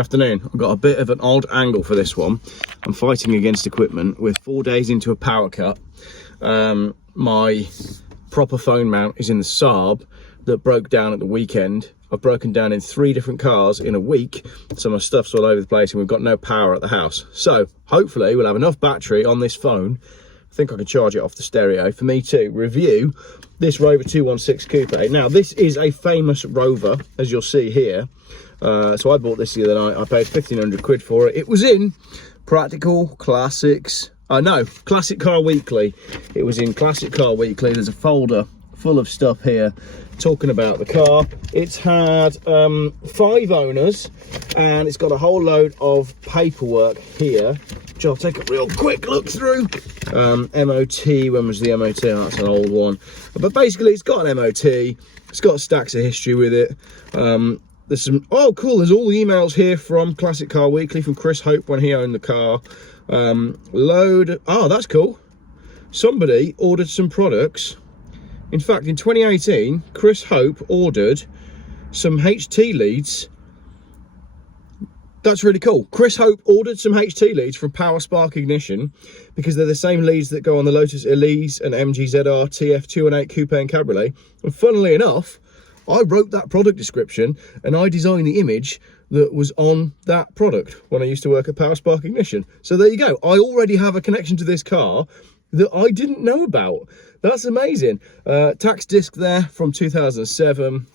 Afternoon. I've got a bit of an odd angle for this one. I'm fighting against equipment. We're 4 days into a power cut. My proper phone mount is in the Saab that broke down at the weekend. I've broken down in 3 different cars in a week, so my stuff's all over the place and we've got no power at the house. So hopefully we'll have enough battery on this phone. I think I can charge it off the stereo for me to review this Rover 216 Coupe. Now this is a famous Rover, as you'll see here. So I bought this the other night. I paid 1,500 quid for it. It was in Practical, Classics. No, Classic Car Weekly. It was in Classic Car Weekly. There's a folder full of stuff here talking about the car. It's had 5 owners and it's got a whole load of paperwork here, which I'll take a real quick look through. MOT, when was the MOT? Oh, that's an old one. But basically it's got an MOT. It's got stacks of history with it. There's some, oh cool, there's all the emails here from Classic Car Weekly from Chris Hope when he owned the car. Oh, that's cool. Somebody ordered some products. In fact, in 2018, Chris Hope ordered some HT leads. That's really cool. Chris Hope ordered some HT leads from Power Spark Ignition because they're the same leads that go on the Lotus Elise and MG ZR TF 218 Coupe and Cabriolet. And funnily enough, I wrote that product description and I designed the image that was on that product when I used to work at Power Spark Ignition. So there you go. I already have a connection to this car that I didn't know about. That's amazing. Tax disc there from 2007.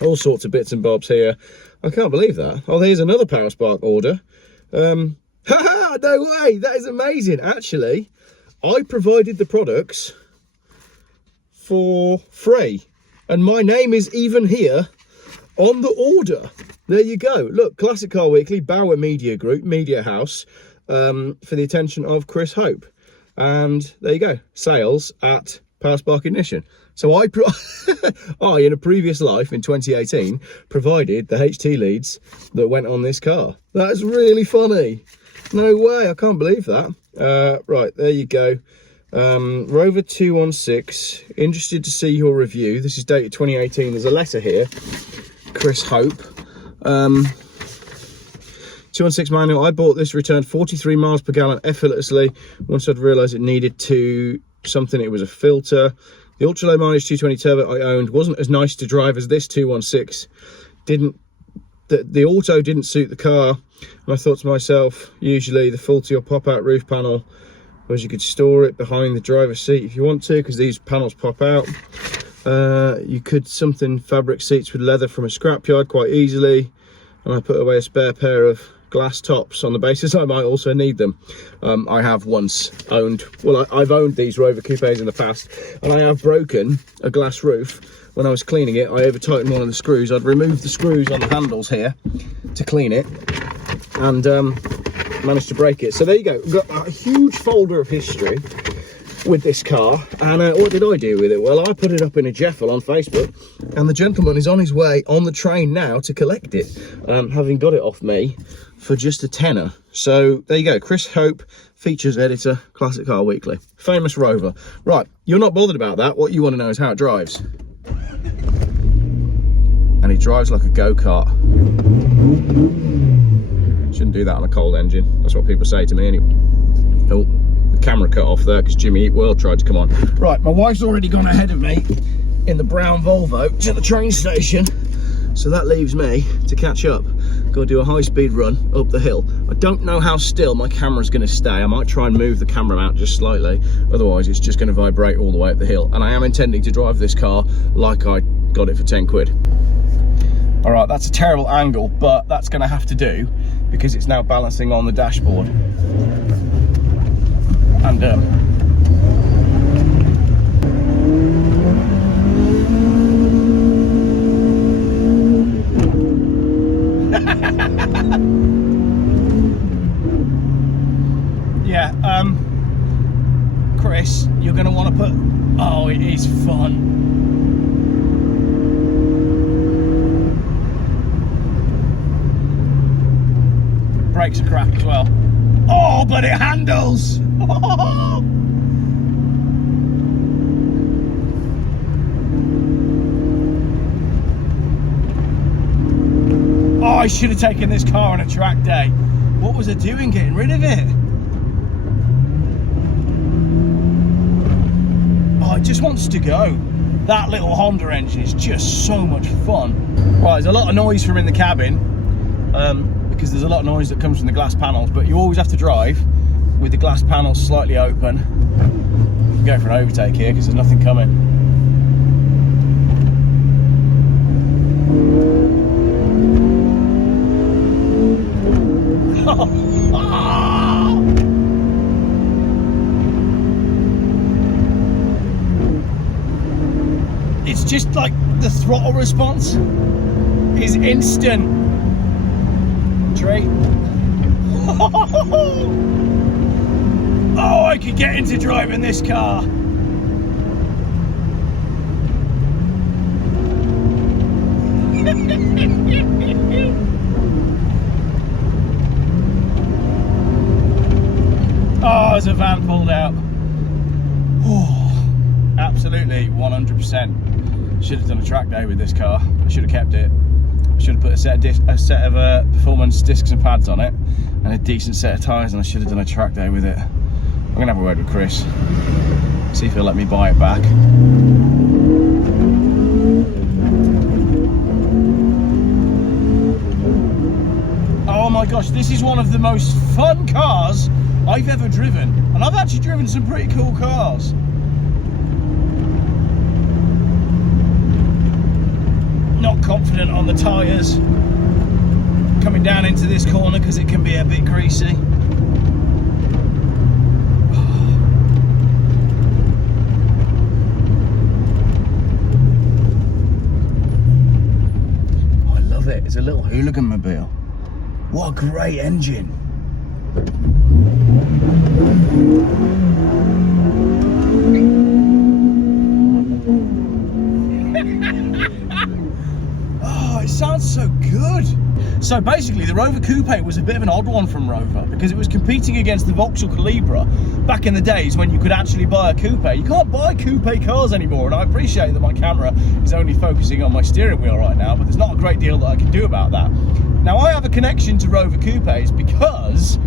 All sorts of bits and bobs here. I can't believe that. Oh, there's another Power Spark order. Haha, no way. That is amazing. Actually, I provided the products for free. And my name is even here on the order. There you go. Look, Classic Car Weekly, Bauer Media Group, Media House, for the attention of Chris Hope. And there you go. Sales at Power Spark Ignition. So I, in a previous life in 2018, provided the HT leads that went on this car. That is really funny. No way. I can't believe that. Right, there you go. Rover 216, interested to see your review. This is dated 2018. There's a letter here. Chris Hope. 216 manual. I bought this, returned 43 miles per gallon effortlessly. Once I'd realised it needed something, it was a filter. The ultra low mileage 220 turbo I owned wasn't as nice to drive as this 216. The auto didn't suit the car. And I thought to myself, usually the faulty or pop out roof panel, whereas you could store it behind the driver's seat if you want to, because these panels pop out. You could fabric seats with leather from a scrapyard quite easily. And I put away a spare pair of glass tops on the basis I might also need them. I have once owned, well, I've owned these Rover Coupes in the past, and I have broken a glass roof. When I was cleaning it, I over tightened one of the screws. I'd removed the screws on the handles here to clean it, and managed to break it. So there you go. We've got a huge folder of history with this car. And what did I do with it? Well, I put it up in a Jeffel on Facebook, and the gentleman is on his way on the train now to collect it, having got it off me for just a tenner. So there you go. Chris Hope, features editor, Classic Car Weekly. Famous Rover. Right, you're not bothered about that. What you want to know is how it drives. And it drives like a go-kart. Shouldn't do that on a cold engine. That's what people say to me anyway. Oh, the camera cut off there because Jimmy Eat World tried to come on. Right, my wife's already gone ahead of me in the brown Volvo to the train station. So that leaves me to catch up. Got to do a high-speed run up the hill. I don't know how still my camera's going to stay. I might try and move the camera out just slightly. Otherwise, it's just going to vibrate all the way up the hill. And I am intending to drive this car like I got it for 10 quid. All right, that's a terrible angle, but that's going to have to do because it's now balancing on the dashboard. And yeah, Chris, you're going to want to put, oh, it is fun. Brakes are crap as well. Oh, but it handles. Oh, I should have taken this car on a track day. What was I doing getting rid of it? Oh, it just wants to go. That little Honda engine is just so much fun. Right, there's a lot of noise from in the cabin, because there's a lot of noise that comes from the glass panels, but you always have to drive with the glass panels slightly open. I'm going for an overtake here because there's nothing coming. It's just like the throttle response is instant. Treat. Oh, I could get into driving this car. Oh, there's a van pulled out. Oh, absolutely 100%. Should have done a track day with this car. I should have kept it. I should have put a set of performance discs and pads on it, and a decent set of tyres, and I should have done a track day with it. I'm gonna have a word with Chris, see if he'll let me buy it back. Oh my gosh, this is one of the most fun cars I've ever driven, and I've actually driven some pretty cool cars. Not confident on the tyres coming down into this corner because it can be a bit greasy. Oh, I love it. It's a little hooligan mobile. What a great engine. It sounds so good. So basically the Rover Coupe was a bit of an odd one from Rover because it was competing against the Vauxhall Calibra back in the days when you could actually buy a coupe. You can't buy coupe cars anymore, and I appreciate that my camera is only focusing on my steering wheel right now, but there's not a great deal that I can do about that. Now I have a connection to Rover Coupes because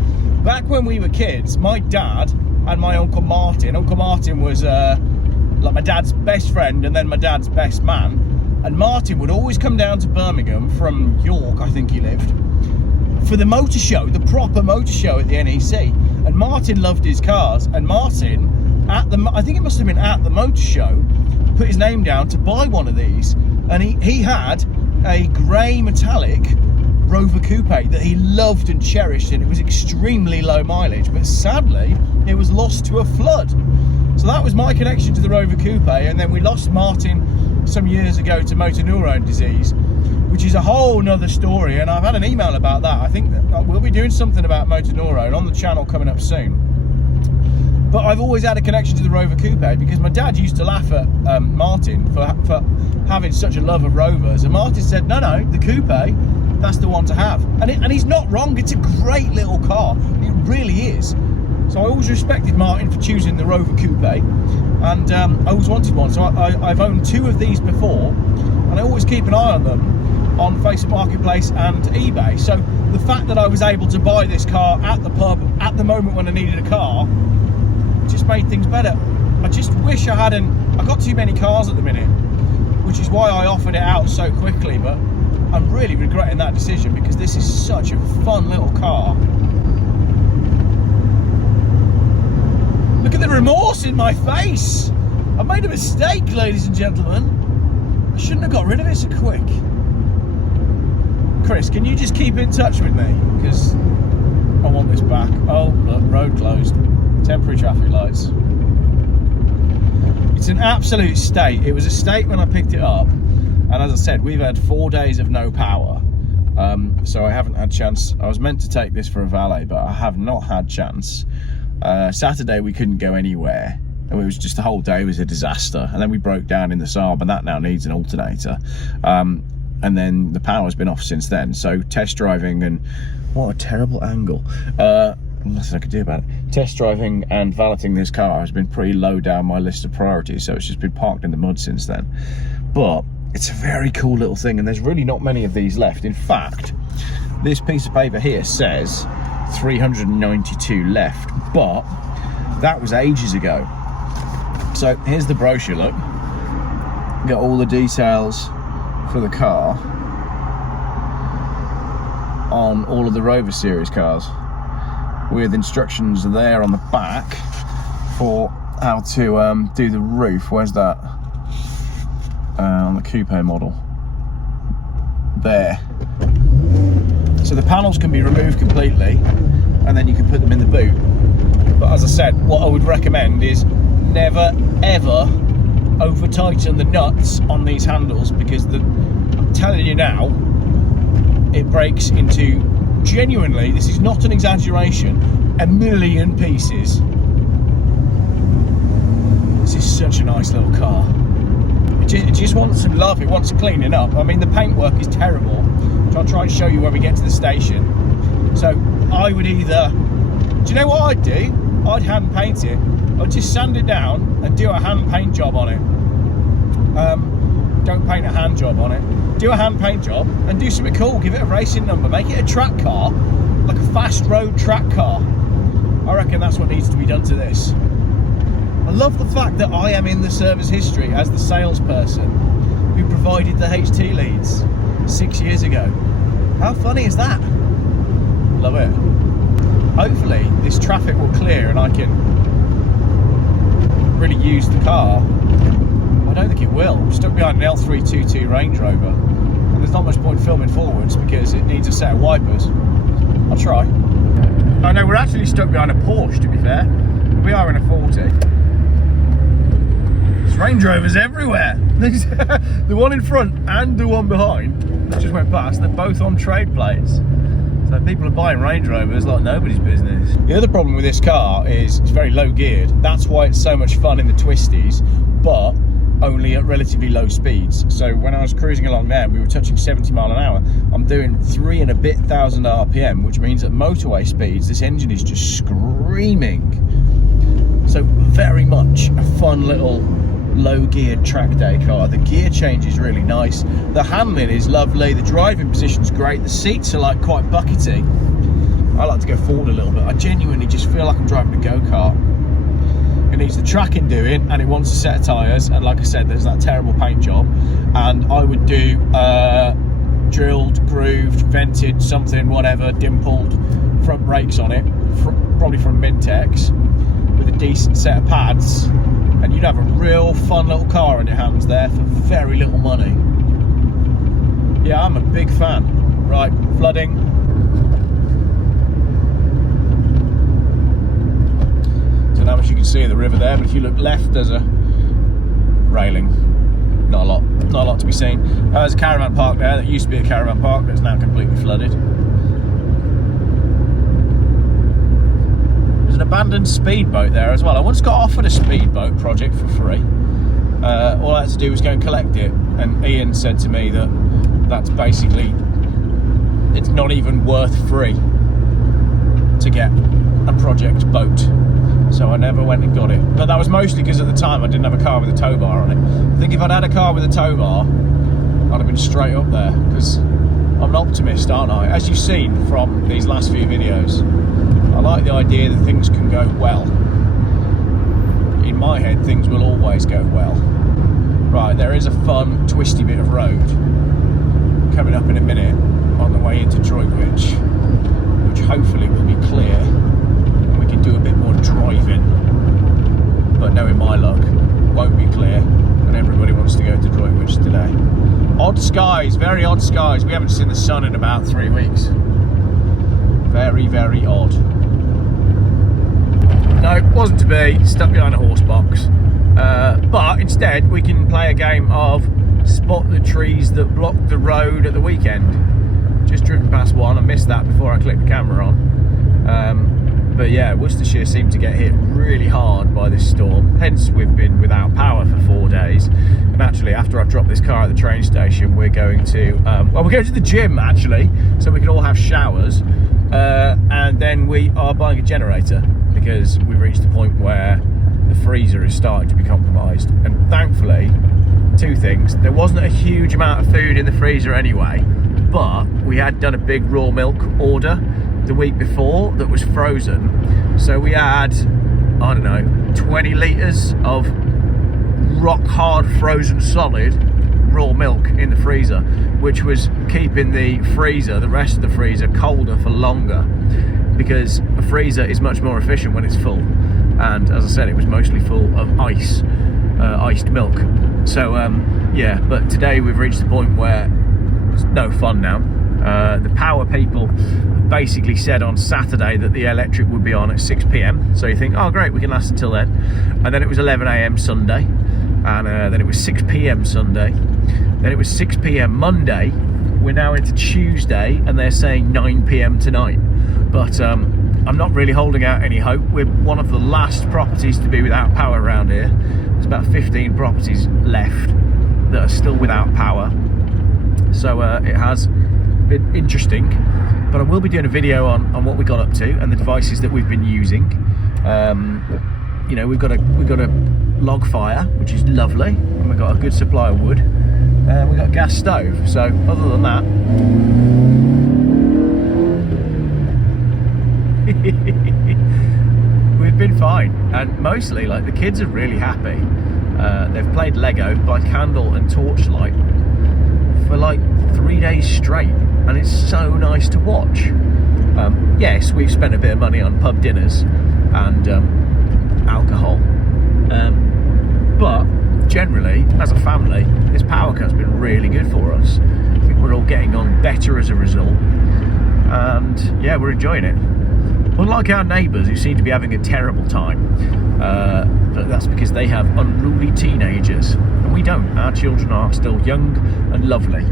back when we were kids, my dad and my Uncle Martin was like my dad's best friend and then my dad's best man. And Martin would always come down to Birmingham from York, I think he lived, for the motor show, the proper motor show at the NEC. And Martin loved his cars. And Martin, I think it must have been at the motor show, put his name down to buy one of these. And he had a grey metallic Rover Coupe that he loved and cherished, and it was extremely low mileage. But sadly, it was lost to a flood. So that was my connection to the Rover Coupe. And then we lost Martin some years ago to motor neurone disease, which is a whole nother story, and I've had an email about that. I think that we'll be doing something about motor neurone on the channel coming up soon. But I've always had a connection to the Rover Coupe because my dad used to laugh at Martin for having such a love of Rovers, and Martin said, no, the Coupe, that's the one to have. And he's not wrong. It's a great little car. It really is. So I always respected Martin for choosing the Rover Coupe, and I always wanted one. So I've owned two of these before, and I always keep an eye on them on Facebook Marketplace and eBay. So the fact that I was able to buy this car at the pub at the moment when I needed a car just made things better. I just wish I got too many cars at the minute, which is why I offered it out so quickly, but I'm really regretting that decision because this is such a fun little car. Look at the remorse in my face. I made a mistake, ladies and gentlemen. I shouldn't have got rid of it so quick. Chris, can you just keep in touch with me? Because I want this back. Oh, look, road closed. Temporary traffic lights. It's an absolute state. It was a state when I picked it up. And as I said, we've had 4 days of no power. So I haven't had chance. I was meant to take this for a valet, but I have not had chance. Saturday we couldn't go anywhere. It was just the whole day was a disaster, and then we broke down in the Saab, and that now needs an alternator. And then the power's been off since then. So test driving, and what a terrible angle. Nothing I could do about it. Test driving and valeting this car has been pretty low down my list of priorities, so it's just been parked in the mud since then. But it's a very cool little thing, and there's really not many of these left. In fact, this piece of paper here says 392 left, but that was ages ago. So here's the brochure, look. Got all the details for the car on all of the Rover series cars, with instructions there on the back for how to do the roof. Where's that? On the coupe model. There. So the panels can be removed completely, and then you can put them in the boot. But as I said, what I would recommend is never ever over tighten the nuts on these handles, because I'm telling you now, it breaks into, genuinely, this is not an exaggeration, 1 million pieces. This is such a nice little car. It just wants some love, it wants cleaning up. I mean, the paintwork is terrible, so I'll try and show you when we get to the station. So I would either, do you know what I'd do? I'd hand paint it. I'd just sand it down and do a hand paint job on it. Don't paint a hand job on it. Do a hand paint job and do something cool. Give it a racing number. Make it a track car, like a fast road track car. I reckon that's what needs to be done to this. I love the fact that I am in the service history as the salesperson who provided the HT leads 6 years ago. How funny is that? Love it. Hopefully this traffic will clear and I can really use the car. I don't think it will. I'm stuck behind an L322 Range Rover, and there's not much point filming forwards because it needs a set of wipers. I'll try. Oh no, we're actually stuck behind a Porsche, to be fair. We are in a 40. There's Range Rovers everywhere. The one in front and the one behind that just went past, they're both on trade plates. So people are buying Range Rovers like nobody's business. The other problem with this car is it's very low geared. That's why it's so much fun in the twisties, but only at relatively low speeds. So when I was cruising along there, we were touching 70 mile an hour. I'm doing 3 and a bit thousand RPM, which means at motorway speeds, this engine is just screaming. So very much a fun little low geared track day car. The gear change is really nice. The handling is lovely. The driving position's great. The seats are like quite buckety. I like to go forward a little bit. I genuinely just feel like I'm driving a go-kart. It needs the tracking doing, and it wants a set of tyres, and like I said, there's that terrible paint job, and I would do drilled, grooved, vented, something, whatever, dimpled front brakes on it, probably from Mintex, with a decent set of pads, and you'd have a real fun little car in your hands there for very little money. Yeah, I'm a big fan. Right, flooding. Don't know how much you can see of the river there, but if you look left, there's a railing. Not a lot to be seen. There's a caravan park there that used to be a caravan park, but it's now completely flooded. There's an abandoned speedboat there as well. I once got offered a speedboat project for free. All I had to do was go and collect it, and Ian said to me that that's basically, it's not even worth free to get a project boat. So I never went and got it. But that was mostly because at the time I didn't have a car with a tow bar on it. I think if I'd had a car with a tow bar, I'd have been straight up there, because I'm an optimist, aren't I? As you've seen from these last few videos, I like the idea that things can go well. In my head, things will always go well. Right, there is a fun, twisty bit of road coming up in a minute on the way into Droitwich, which hopefully will be clear and we can do a bit more driving. But knowing my luck, won't be clear, and everybody wants to go to Droitwich today. Odd skies, very odd skies. We haven't seen the sun in about 3 weeks. Very, very odd. No, wasn't to be, stuck behind a horse box. But instead we can play a game of spot the trees that block the road at the weekend. Just driven past one, I missed that before I clicked the camera on. But yeah, Worcestershire seemed to get hit really hard by this storm, hence we've been without power for 4 days. And actually, after I've dropped this car at the train station, we're going to, well, we're going to the gym actually, so we can all have showers, and then we are buying a generator, because we've reached the point where the freezer is starting to be compromised, and thankfully two things. There wasn't a huge amount of food in the freezer anyway, but we had done a big raw milk order the week before that was frozen. So we had, I don't know, 20 litres of rock hard frozen solid raw milk in the freezer, which was keeping the freezer, the rest of the freezer, colder for longer, because a freezer is much more efficient when it's full. And as I said, it was mostly full of ice, iced milk. So yeah, but today we've reached the point where it's no fun now. The power people basically said on Saturday that the electric would be on at 6 p.m. So you think, oh great, we can last until then. And then it was 11 a.m. Sunday, and then it was 6 p.m. Sunday, then it was 6 p.m. Monday. We're now into Tuesday, and they're saying 9 p.m. tonight. But I'm not really holding out any hope. We're one of the last properties to be without power around here. There's about 15 properties left that are still without power. So it has been interesting, but I will be doing a video on what we got up to and the devices that we've been using. You know, we've got a log fire, which is lovely, and we've got a good supply of wood. We've got a gas stove. So other than that, we've been fine, and mostly like the kids are really happy. They've played Lego by candle and torchlight for like 3 days straight, and it's so nice to watch. Yes, we've spent a bit of money on pub dinners and alcohol, but generally as a family this power cut's been really good for us. I think we're all getting on better as a result, and yeah, we're enjoying it. Unlike our neighbours, who seem to be having a terrible time, but that's because they have unruly teenagers, and we don't. Our children are still young and lovely.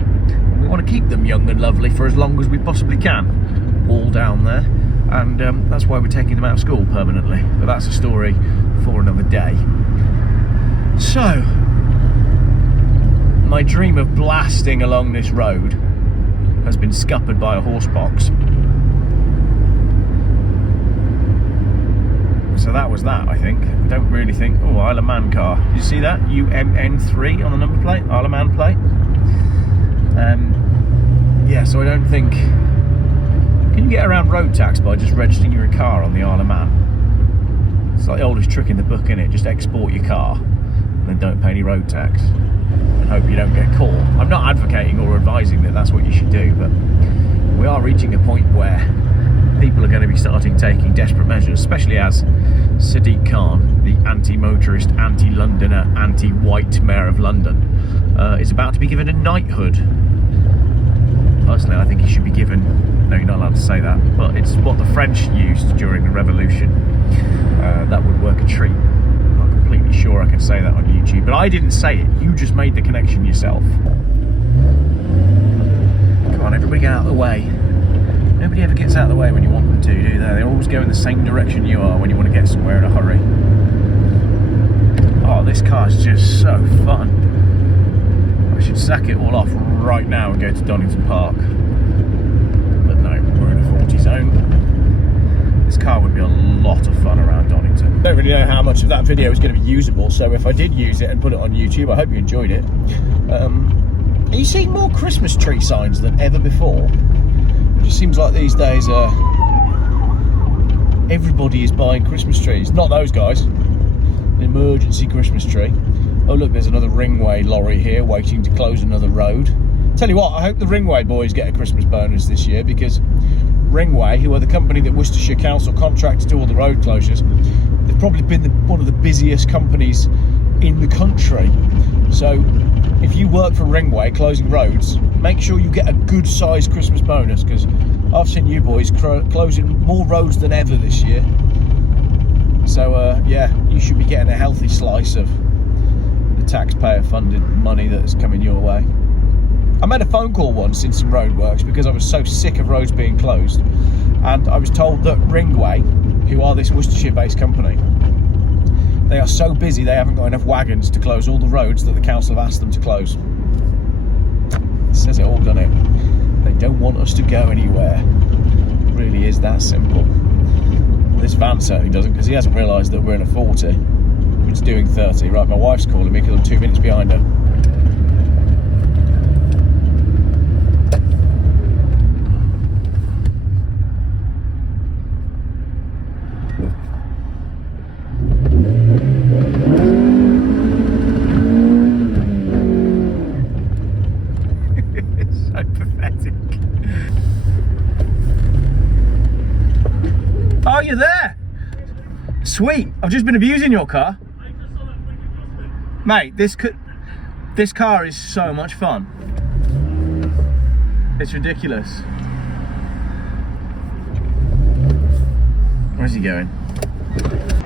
We want to keep them young and lovely for as long as we possibly can, all down there, and that's why we're taking them out of school permanently. But that's a story for another day. So, my dream of blasting along this road has been scuppered by a horse box. So that was that, I think. I don't really think... Oh, Isle of Man car. Did you see that? UMN3 on the number plate? Isle of Man plate. Yeah, so I don't think... Can you get around road tax by just registering your car on the Isle of Man? It's like the oldest trick in the book, innit? Just export your car and then don't pay any road tax and hope you don't get caught. I'm not advocating or advising that that's what you should do, but we are reaching a point where people are going to be starting taking desperate measures, especially as Sadiq Khan, the anti-motorist, anti-Londoner, anti-white mayor of London, is about to be given a knighthood. Personally, I think he should be given... No, you're not allowed to say that, but it's what the French used during the Revolution. That would work a treat. I'm not completely sure I can say that on YouTube, but I didn't say it. You just made the connection yourself. Come on, everybody get out of the way. Nobody ever gets out of the way when you want them to, do they? They always go in the same direction you are when you want to get somewhere in a hurry. Oh, this car's just so fun. I should sack it all off right now and go to Donington Park. But no, we're in a 40 zone. This car would be a lot of fun around Donington. I don't really know how much of that video is going to be usable, so if I did use it and put it on YouTube, I hope you enjoyed it. Are you seeing more Christmas tree signs than ever before? It just seems like these days everybody is buying Christmas trees. Not those guys. An emergency Christmas tree. Oh look, there's another Ringway lorry here waiting to close another road. Tell you what, I hope the Ringway boys get a Christmas bonus this year, because Ringway, who are the company that Worcestershire Council contracted to all the road closures, they've probably been one of the busiest companies in the country. So if you work for Ringway closing roads, make sure you get a good sized Christmas bonus, because I've seen you boys closing more roads than ever this year. So yeah, you should be getting a healthy slice of the taxpayer funded money that's coming your way. I made a phone call once in some roadworks because I was so sick of roads being closed, and I was told that Ringway, who are this Worcestershire based company, they are so busy they haven't got enough wagons to close all the roads that the council have asked them to close. It says it all, doesn't it? They don't want us to go anywhere. It really is that simple. This van certainly doesn't, because he hasn't realised that we're in a 40. It's doing 30. Right, my wife's calling me because I'm 2 minutes behind her. you're there. Sweet. I've just been abusing your car. Mate, this car is so much fun. It's ridiculous. Where's he going?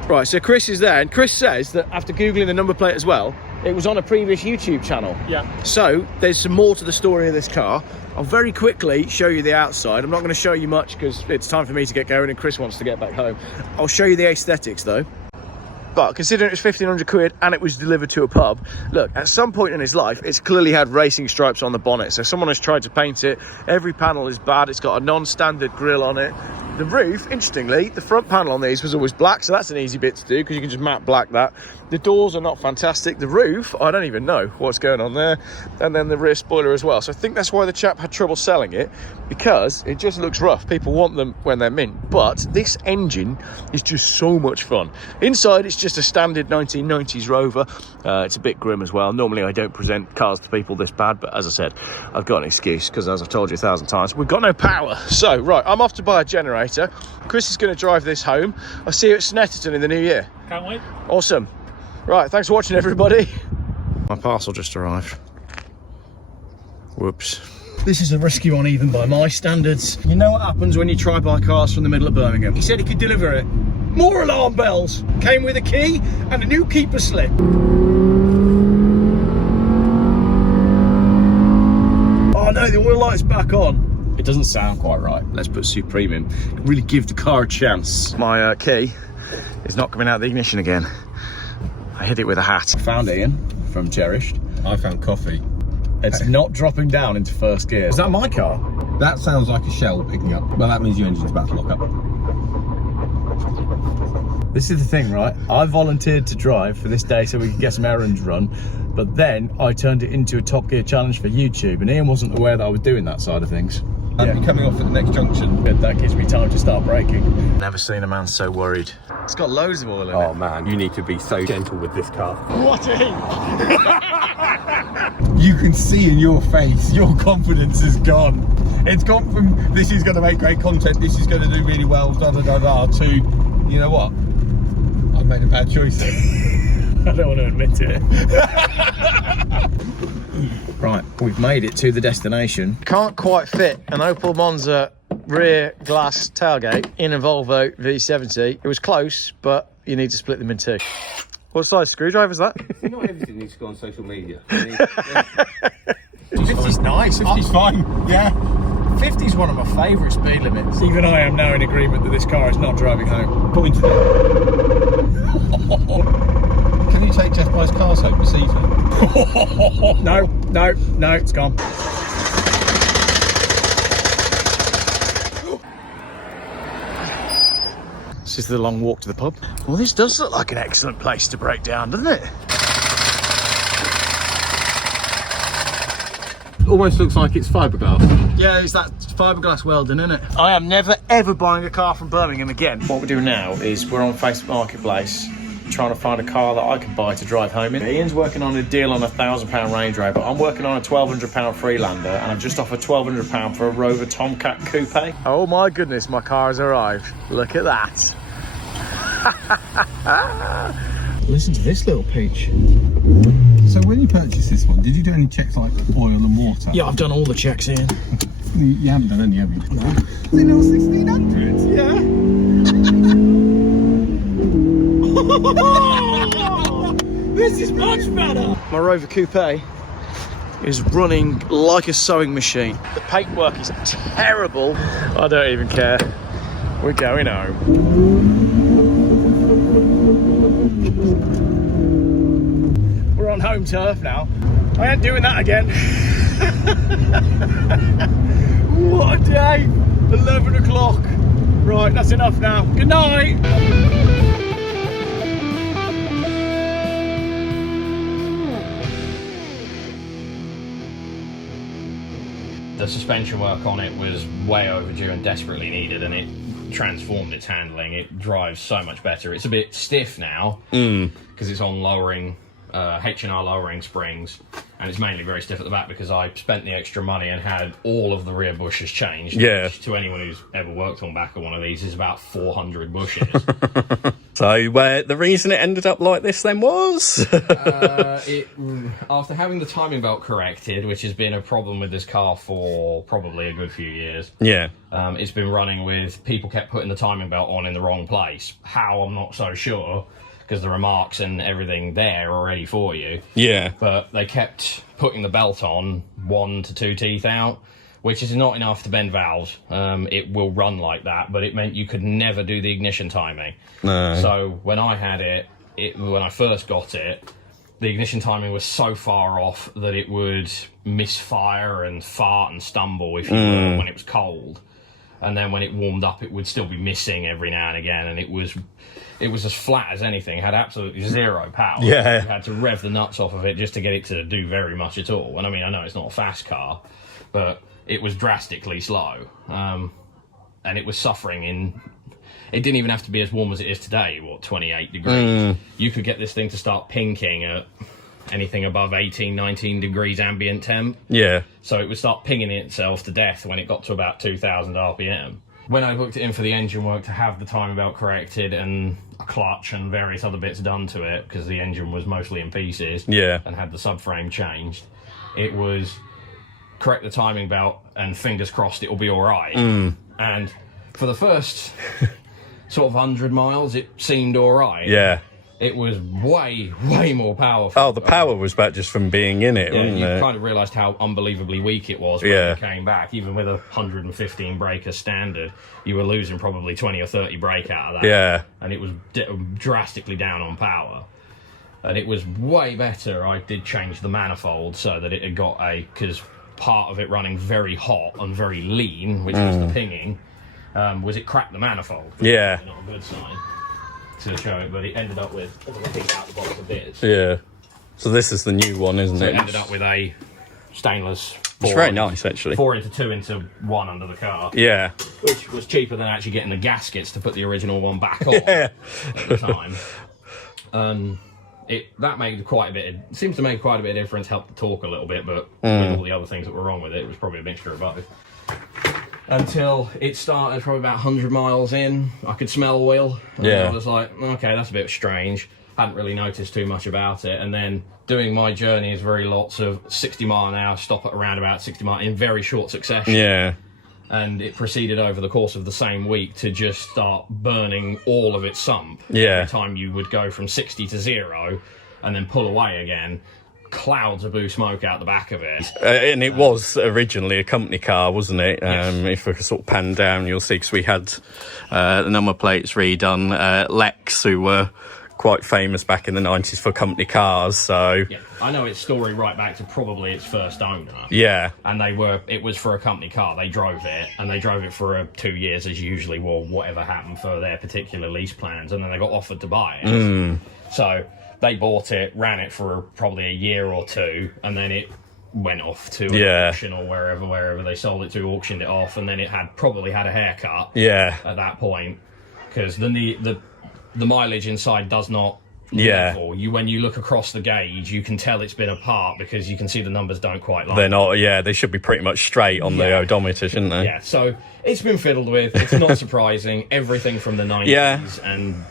Right, so Chris is there, and Chris says that after Googling the number plate as well, it was on a previous YouTube channel. Yeah. So there's some more to the story of this car. I'll very quickly show you the outside. I'm not going to show you much because it's time for me to get going and Chris wants to get back home. I'll show you the aesthetics though. But considering it was 1,500 quid and it was delivered to a pub, look, at some point in his life, it's clearly had racing stripes on the bonnet. So someone has tried to paint it. Every panel is bad. It's got a non-standard grille on it. The roof, interestingly, the front panel on these was always black, so that's an easy bit to do because you can just matte black that. The doors are not fantastic. The roof, I don't even know what's going on there. And then the rear spoiler as well. So I think that's why the chap had trouble selling it, because it just looks rough. People want them when they're mint. But this engine is just so much fun. Inside, it's just a standard 1990s Rover. It's a bit grim as well. Normally, I don't present cars to people this bad, but as I said, I've got an excuse because, as I've told you 1,000 times, we've got no power. So, right, I'm off to buy a generator. Chris is going to drive this home. I'll see you at Sentimental in the new year. Can't wait. Awesome. Right, thanks for watching, everybody. My parcel just arrived. Whoops. This is a risky one even by my standards. You know what happens when you try buy cars from the middle of Birmingham? He said he could deliver it. More alarm bells. Came with a key and a new keeper slip. Oh no, the oil light's back on. It doesn't sound quite right. Let's put Supreme in. Really give the car a chance. My key is not coming out the ignition again. I hit it with a hat. Found Ian from Cherished. I found coffee. It's not dropping down into first gear. Is that my car? That sounds like a shell picking up. Well, that means your engine's about to lock up. This is the thing, right? I volunteered to drive for this day so we could get some errands run, but then I turned it into a Top Gear challenge for YouTube, and Ian wasn't aware that I was doing that side of things. I'd be coming off at the next junction. Good, that gives me time to start braking. Never seen a man so worried. It's got loads of oil in it. Oh man, you need to be so gentle with this car. What a heat! You can see in your face, your confidence is gone. It's gone from, this is going to make great content, this is going to do really well, da da da da, to, you know what? I've made a bad choice there. I don't want to admit it. Right, we've made it to the destination. Can't quite fit an Opel Monza rear glass tailgate in a Volvo V70. It was close, but you need to split them in two. What size screwdriver is that? Not everything needs to go on social media. 50's nice. 50's fine, yeah. 50's one of my favourite speed limits. Even I am now in agreement that this car is not driving home. Pointed it. Can you take Jeff Buy's cars home this evening? No, it's gone. This is the long walk to the pub. Well, this does look like an excellent place to break down, doesn't it? Almost looks like it's fiberglass. Yeah, it's that fiberglass welding, isn't it? I am never ever buying a car from Birmingham again. What we're doing now is we're on Facebook Marketplace trying to find a car that I can buy to drive home in. Ian's working on a deal on a £1,000 Range Rover. I'm working on a £1,200 Freelander, and I've just offered £1,200 for a Rover Tomcat Coupe. Oh my goodness, my car has arrived. Look at that. Listen to this little peach. So when you purchased this one, did you do any checks like oil and water? Yeah, I've done all the checks, Ian. You haven't done any, have you? No. They know 1600. Yeah. This is much better. My Rover Coupe is running like a sewing machine. The paintwork is terrible. I don't even care. We're going home. We're on home turf now. I ain't doing that again. What a day. 11 o'clock. Right, that's enough now. Good night. The suspension work on it was way overdue and desperately needed, and it transformed its handling. It drives so much better. It's a bit stiff now because it's on lowering H&R lowering springs, and it's mainly very stiff at the back because I spent the extra money and had all of the rear bushes changed. Yeah. Which, to anyone who's ever worked on back of one of these, is about 400 bushes. So the reason it ended up like this then was? After having the timing belt corrected, which has been a problem with this car for probably a good few years. Yeah. It's been running with people kept putting the timing belt on in the wrong place. How, I'm not so sure, because there are marks and everything there already for you. Yeah. But they kept putting the belt on 1 to 2 teeth out, which is not enough to bend valves. It will run like that, but it meant you could never do the ignition timing. No. So when I had when I first got it, the ignition timing was so far off that it would misfire and fart and stumble if you were when it was cold. And then when it warmed up, it would still be missing every now and again, and it was as flat as anything. It had absolutely zero power. Yeah. You had to rev the nuts off of it just to get it to do very much at all. And I mean, I know it's not a fast car, but it was drastically slow. And it was suffering in... It didn't even have to be as warm as it is today, 28 degrees. You could get this thing to start pinking at anything above 18, 19 degrees ambient temp. Yeah. So it would start pinging itself to death when it got to about 2,000 RPM. When I booked it in for the engine work to have the timing belt corrected and a clutch and various other bits done to it, because the engine was mostly in pieces, Yeah. and had the subframe changed, it was correct the timing belt and fingers crossed it'll be all right. And for the first sort of 100 miles, it seemed all right. Yeah. It was way, way more powerful. Oh, the power was back just from being in it, Yeah, wasn't you it? kind of realised how unbelievably weak it was when Yeah. it came back. Even with a 115 breaker standard, you were losing probably 20 or 30 brake out of that. Yeah. And it was drastically down on power. And it was way better. I did change the manifold so that it had got because part of it running very hot and very lean, which was the pinging, was it cracked the manifold. Yeah. Not a good sign to show it, but it ended up with, I think out the box of bits. Yeah. So this is the new one, isn't So it? it ended up with a stainless It's very nice, actually. 4 into 2 into 1 under the car, Yeah. which was cheaper than actually getting the gaskets to put the original one back on Yeah. at the time. That made quite a bit. It seems to make quite a bit of difference. Helped the torque a little bit, but with all the other things that were wrong with it, it was probably a mixture of both. Until it started, probably about 100 miles in, I could smell oil. And Yeah. I was like, okay, that's a bit strange. Hadn't really noticed too much about it. And then doing my journey is very lots of 60 mile an hour, stop at around about 60 mile in very short succession. Yeah. And it proceeded over the course of the same week to just start burning all of its sump. Yeah. Every time you would go from 60 to 0 and then pull away again, clouds of blue smoke out the back of it. And it was originally a company car, wasn't it? Yes. If we sort of pan down, you'll see, because we had the number plates redone. Lex, who were quite famous back in the 90s for company cars, so... Yeah, I know its story right back to probably its first owner. Yeah. And it was for a company car. They drove it, and they drove it for 2 years as usually, well, whatever happened for their particular lease plans, and then they got offered to buy it. So they bought it, ran it for probably a year or two, and then it went off to an auction or wherever they sold it to, auctioned it off, and then it probably had a haircut at that point, because the mileage inside does not level. When you look across the gauge, you can tell it's been apart because you can see the numbers don't quite line. They're not, they should be pretty much straight on the odometer, shouldn't they? Yeah, so it's been fiddled with. It's not surprising. Everything from the 90s and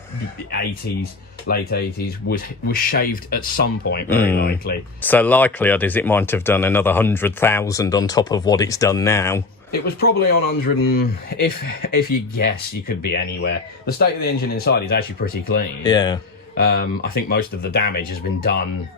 80s, late 80s was shaved at some point, very likely. So likelihood is it might have done another 100,000 on top of what it's done now. It was probably on 100, and if you guess, you could be anywhere. The state of the engine inside is actually pretty clean. Yeah. I think most of the damage has been done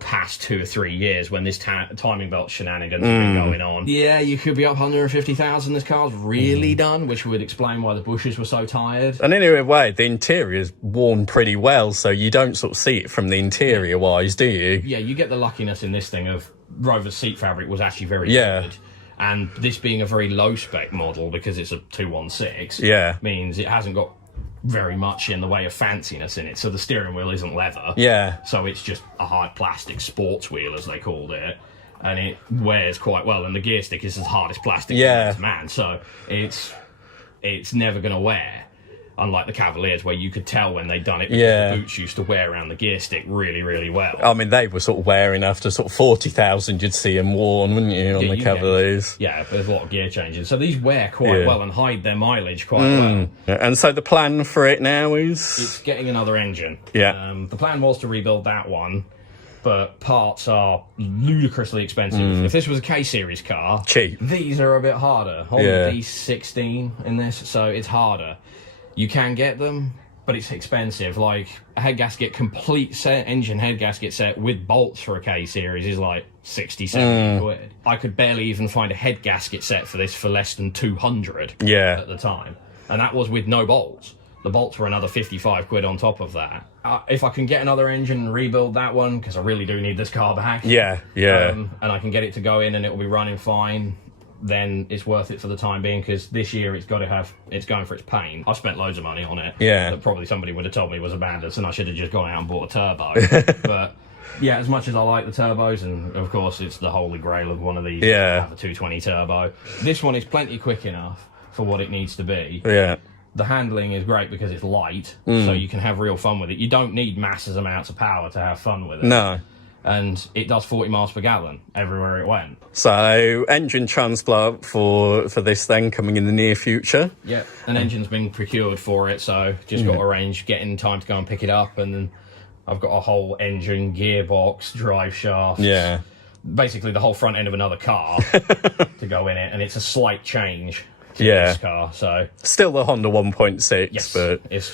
past 2 or 3 years when this timing belt shenanigans have been going on. Yeah, you could be up 150,000 this car's really done, which would explain why the bushes were so tired. And anyway, the interior's worn pretty well, so you don't sort of see it from the interior-wise, do you? Yeah, you get the luckiness in this thing of Rover's seat fabric was actually very good. And this being a very low-spec model, because it's a 216, means it hasn't got very much in the way of fanciness in it. So the steering wheel isn't leather. Yeah. So it's just a hard plastic sports wheel, as they called it. And it wears quite well. And the gear stick is as hard as plastic to man. So it's never going to wear. Unlike the Cavaliers, where you could tell when they'd done it because Yeah. the boots used to wear around the gear stick really, really well. I mean, they were sort of wearing after sort of 40,000, you'd see them worn, wouldn't you, on Yeah, the you Cavaliers? Yeah, but there's a lot of gear changes. So these wear quite Yeah. well and hide their mileage quite well. And so the plan for it now is... It's getting another engine. Yeah. The plan was to rebuild that one, but parts are ludicrously expensive. If this was a K-Series car, Cheap. these are a bit harder. Hold Yeah. D16 in this, so it's harder. You can get them, but it's expensive. Like, a head gasket, complete set, engine head gasket set with bolts for a K-Series is like 60, 70 quid. I could barely even find a head gasket set for this for less than 200 Yeah. at the time. And that was with no bolts. The bolts were another 55 quid on top of that. If I can get another engine and rebuild that one, because I really do need this car back. Yeah, yeah. And I can get it to go in and it will be running fine, then it's worth it for the time being, because this year it's going for its pain. I've spent loads of money on it. Yeah. That probably somebody would have told me was a bandit, and I should have just gone out and bought a turbo. But yeah, as much as I like the turbos, and of course it's the holy grail of one of these, Yeah. to have a 220 turbo. This one is plenty quick enough for what it needs to be. Yeah. The handling is great because it's light, so you can have real fun with it. You don't need massive amounts of power to have fun with it. No. And it does 40 miles per gallon everywhere it went. So, engine transplant for this then coming in the near future. Yeah, an engine's been procured for it, so just got to arrange getting time to go and pick it up, and then I've got a whole engine, gearbox, drive shaft. Yeah. Basically the whole front end of another car to go in it, and it's a slight change to Yeah. this car, so... Still the Honda 1.6, Yes, but... it's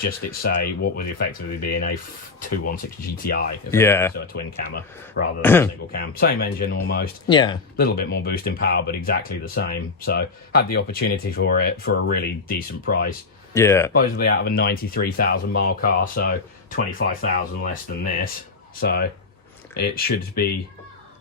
what would effectively be a 216 GTI. Yeah. So a twin cammer rather than a single cam. Same engine almost. Yeah. A little bit more boost in power, but exactly the same. So had the opportunity for it for a really decent price. Yeah. Supposedly out of a 93,000 mile car, so 25,000 less than this. So it should be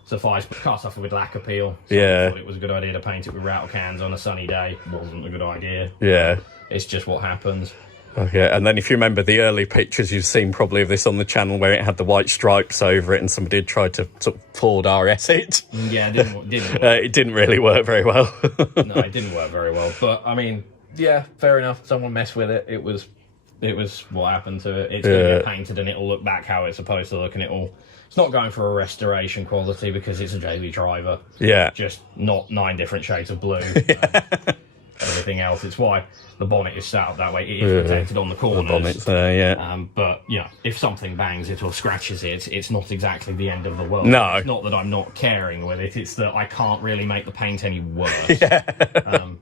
suffice. But the car suffered with lack appeal. So Yeah. I thought it was a good idea to paint it with rattle cans on a sunny day. Wasn't a good idea. Yeah. It's just what happens. Okay, and then if you remember the early pictures you've seen probably of this on the channel where it had the white stripes over it and somebody had tried to sort of Ford RS it. Yeah, it didn't work. It didn't really work very well. No, it didn't work very well. But I mean, yeah, fair enough. Someone messed with it. It was what happened to it. It's going to get painted and it'll look back how it's supposed to look, and it's not going for a restoration quality because it's a daily driver. Yeah. Just not 9 different shades of blue. Everything else. It's why the bonnet is set up that way. It is protected on the corners. Bonnets there, yeah. But if something bangs it or scratches it, it's not exactly the end of the world. No. It's not that I'm not caring with it. It's that I can't really make the paint any worse.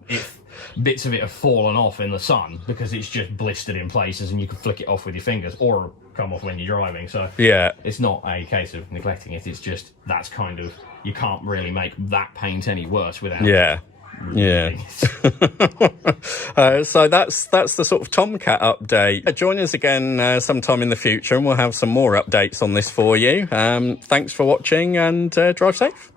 If bits of it have fallen off in the sun because it's just blistered in places and you can flick it off with your fingers or come off when you're driving. So Yeah. it's not a case of neglecting it. It's just that's kind of, you can't really make that paint any worse without Yeah. Yeah. So that's the sort of Tomcat update. Join us again sometime in the future and we'll have some more updates on this for you. Thanks for watching and drive safe.